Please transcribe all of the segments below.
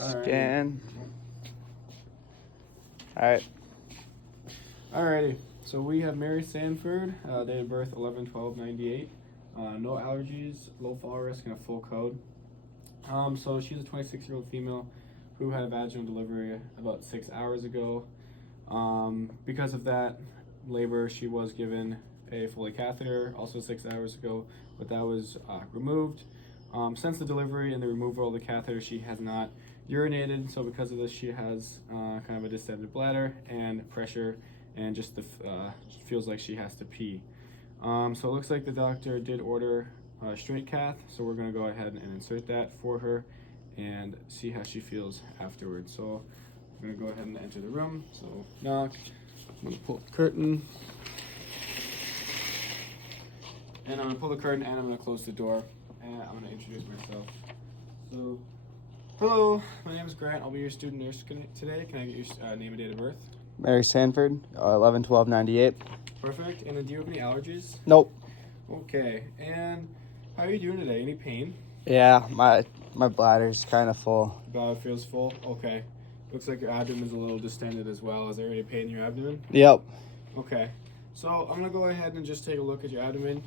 Scan. Alright. Alrighty. So we have Mary Sanford, date of birth 11/12/98. No allergies, low fall risk, and a full code. So she's a 26-year-old female who had a vaginal delivery about 6 hours ago. Because of that labor, she was given a Foley catheter also 6 hours ago, but that was removed. Since the delivery and the removal of the catheter, she has not urinated, so because of this she has kind of a distended bladder and pressure, and just feels like she has to pee. So it looks like the doctor did order a straight cath, so we're going to go ahead and insert that for her and see how she feels afterwards. So I'm going to go ahead and enter the room. So knock, I'm going to pull the curtain, and I'm going to pull the curtain, and I'm going to close the door, and I'm going to introduce myself. So, hello, my name is Grant. I'll be your student nurse today. Can I get your name and date of birth? Mary Sanford, 11/12/98. Perfect. And then do you have any allergies? Nope. Okay. And how are you doing today? Any pain? Yeah, my bladder's kind of full. Bladder feels full? Okay. Looks like your abdomen is a little distended as well. Is there any pain in your abdomen? Yep. Okay. So I'm going to go ahead and just take a look at your abdomen.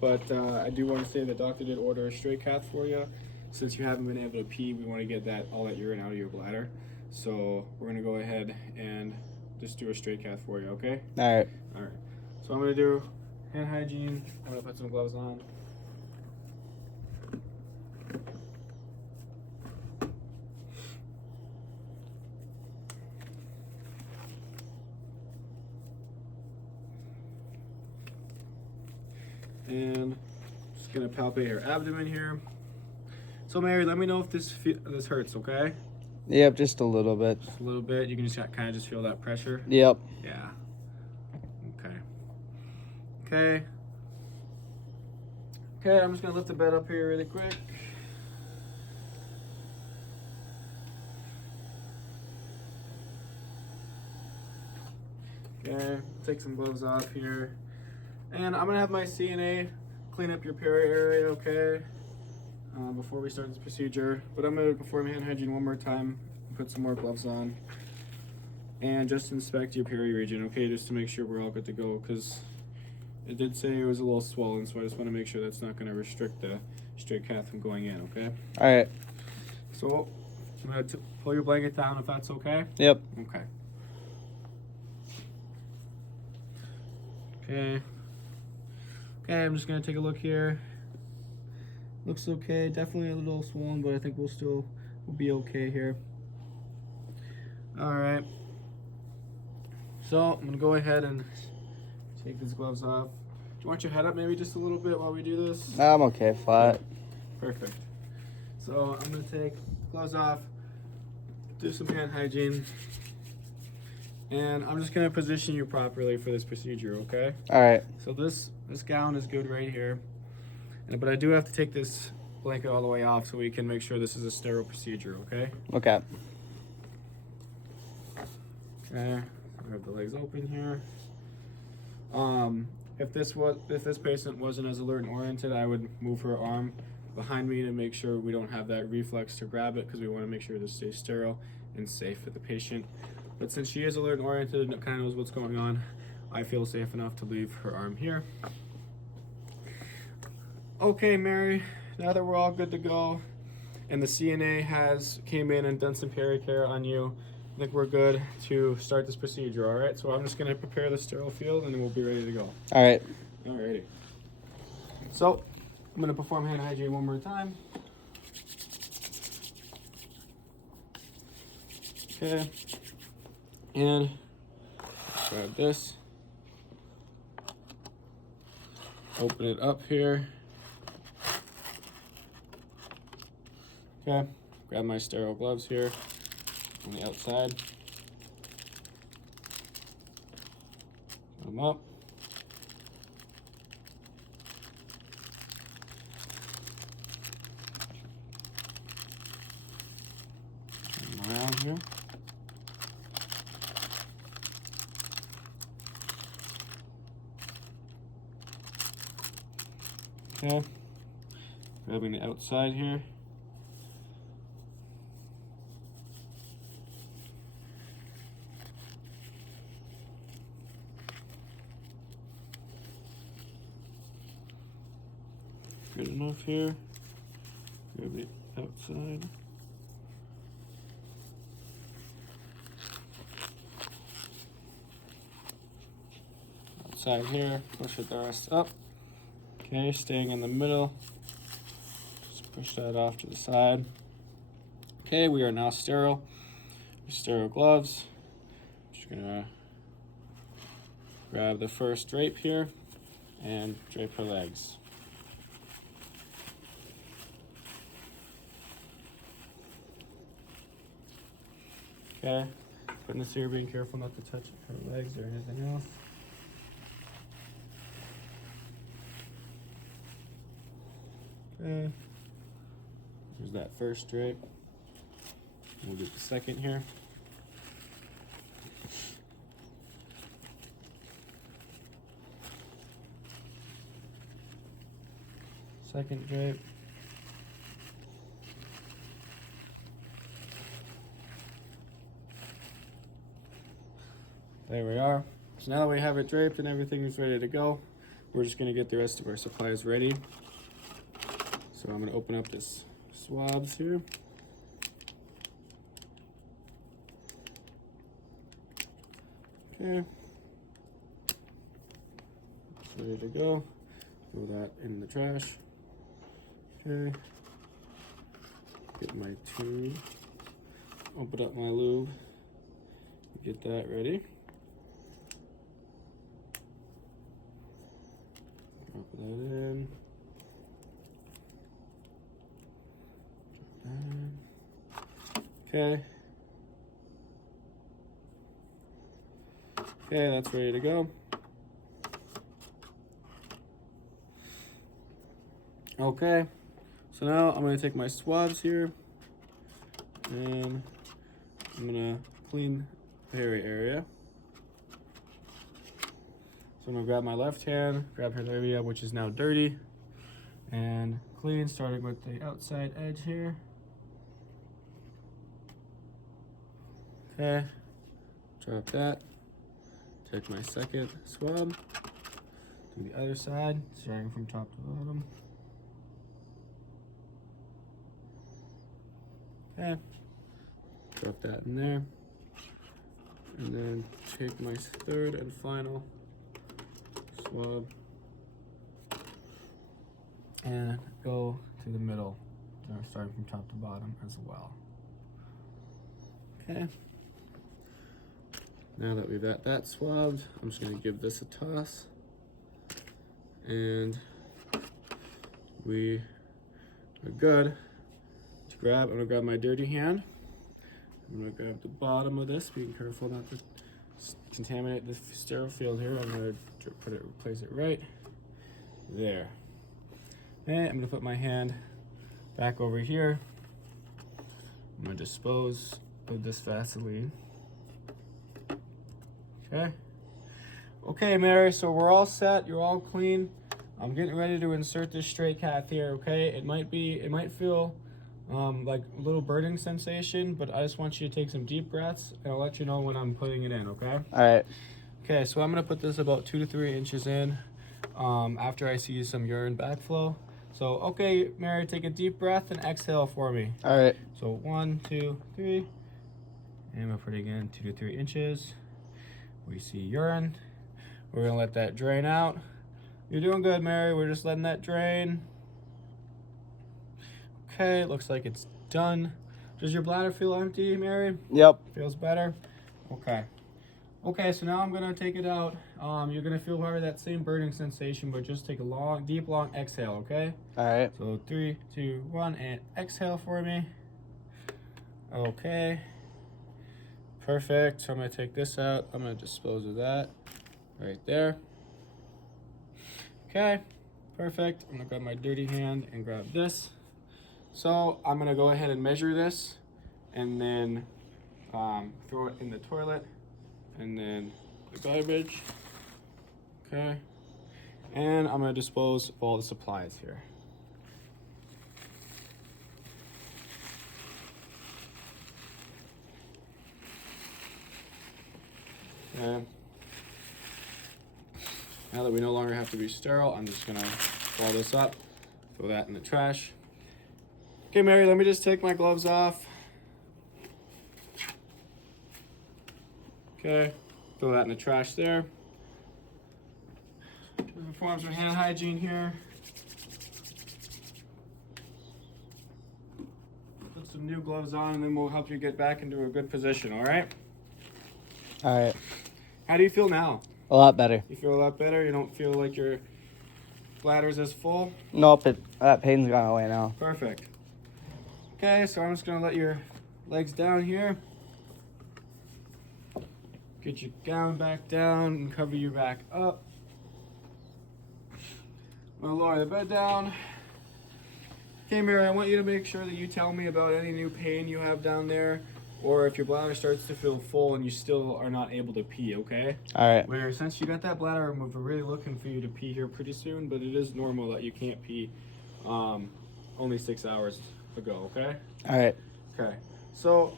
But I do want to say the doctor did order a straight cath for you. Since you haven't been able to pee, we want to get all that urine out of your bladder. So we're going to go ahead and just do a straight cath for you, okay? Alright. Alright. So I'm going to do hand hygiene. I'm going to put some gloves on. And just going to palpate your abdomen here. So Mary, let me know if this hurts, okay? Yep, just a little bit. Just a little bit. You can just kind of just feel that pressure. Yep. Yeah. Okay. Okay. Okay, I'm just gonna lift the bed up here really quick. Okay, take some gloves off here. And I'm gonna have my CNA clean up your peri area, okay? Before we start this procedure. But I'm gonna perform hand hygiene one more time, put some more gloves on, and just inspect your peri region, okay? Just to make sure we're all good to go, because it did say it was a little swollen, so I just want to make sure that's not going to restrict the straight cath from going in, okay? Alright. So I'm going to pull your blanket down if that's okay? Yep. Okay. Okay. Okay, I'm just going to take a look here. Looks okay. Definitely a little swollen, but I think we'll be okay here. Alright. So I'm going to go ahead and take these gloves off. Do you want your head up maybe just a little bit while we do this? I'm okay, flat. Perfect. So I'm going to take gloves off, do some hand hygiene, and I'm just going to position you properly for this procedure, okay? Alright. So this gown is good right here, but I do have to take this blanket all the way off so we can make sure this is a sterile procedure, okay? Okay. Okay, I have the legs open here. If this patient wasn't as alert and oriented, I would move her arm behind me to make sure we don't have that reflex to grab it, because we want to make sure this stays sterile and safe for the patient. But since she is alert and oriented and kind of knows what's going on, I feel safe enough to leave her arm here. Okay, Mary, now that we're all good to go and the CNA came in and done some peri-care on you, I think we're good to start this procedure, all right? So I'm just going to prepare the sterile field, and then we'll be ready to go. All right. All righty. So I'm going to perform hand hygiene one more time. Okay. And grab this. Open it up here. Okay. Grab my sterile gloves here on the outside. Put them up. Turn them around here. Okay. Grabbing the outside here. Good enough here. Grab the outside. Outside here, push it the rest up. Okay, staying in the middle. Just push that off to the side. Okay, we are now sterile. Sterile gloves. Just gonna grab the first drape here and drape her legs. Okay, putting this here, being careful not to touch her legs or anything else. Okay, there's that first drape. We'll get the second here. Second drape. There we are. So now that we have it draped and everything is ready to go, we're just gonna get the rest of our supplies ready. So I'm gonna open up this swabs here. Okay. It's ready to go. Throw that in the trash. Okay. Get my tube. Open up my lube. Get that ready. Drop that in. Okay. Okay, that's ready to go. Okay, so now I'm gonna take my swabs here and I'm gonna clean the hairy area. So I'm gonna grab my left hand, grab her area, which is now dirty, and clean, starting with the outside edge here. Okay, drop that. Take my second swab, do the other side, starting from top to bottom. Okay, drop that in there. And then take my third and final swab and go to the middle, starting from top to bottom as well. Okay. Now that we've got that swabbed, I'm just gonna give this a toss. And we are good to grab. I'm gonna grab my dirty hand. I'm gonna grab the bottom of this, being careful not to contaminate the sterile field here. I'm gonna place it right there. And I'm gonna put my hand back over here. I'm gonna dispose of this Vaseline. Okay. Okay, Mary, so we're all set. You're all clean. I'm getting ready to insert this stray Cath here, okay? It might feel like a little burning sensation, but I just want you to take some deep breaths and I'll let you know when I'm putting it in, okay? All right. Okay, so I'm gonna put this about 2 to 3 inches in after I see some urine backflow. So, okay, Mary, take a deep breath and exhale for me. All right. So 1, 2, 3. And we're putting in 2 to 3 inches. We see urine. We're gonna let that drain out. You're doing good, Mary. We're just letting that drain. Okay, looks like it's done. Does your bladder feel empty, Mary? Yep. Feels better? Okay. Okay, so now I'm gonna take it out. You're gonna feel probably that same burning sensation, but just take a long, deep, long exhale, okay? All right. So 3, 2, 1, and exhale for me. Okay. Perfect. So I'm gonna take this out. I'm gonna dispose of that right there. Okay, perfect. I'm gonna grab my dirty hand and grab this. So I'm gonna go ahead and measure this and then throw it in the toilet and then the garbage. Okay. And I'm gonna dispose of all the supplies here. Okay. Now that we no longer have to be sterile, I'm just gonna roll this up, Throw that in the trash. Okay, Mary, let me just take my gloves off. Okay, throw that in the trash there. Perform some hand hygiene here. Put some new gloves on and then we'll help you get back into a good position, all right? All right. How do you feel now? A lot better. You feel a lot better? You don't feel like your bladder's as full? Nope, that pain's gone away now. Perfect. Okay, so I'm just gonna let your legs down here. Get your gown back down and cover you back up. I'm gonna lower the bed down. Okay, Mary, I want you to make sure that you tell me about any new pain you have down there, or if your bladder starts to feel full and you still are not able to pee, okay? All right. Where since you got that bladder removed, we're really looking for you to pee here pretty soon, but it is normal that you can't pee only 6 hours ago, okay? All right. Okay, so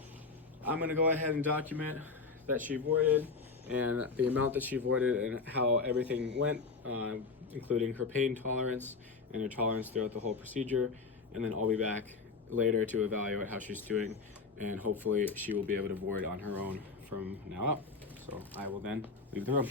I'm gonna go ahead and document that she voided and the amount that she voided and how everything went, including her pain tolerance and her tolerance throughout the whole procedure. And then I'll be back later to evaluate how she's doing, and hopefully she will be able to void on her own from now out. So I will then leave the room.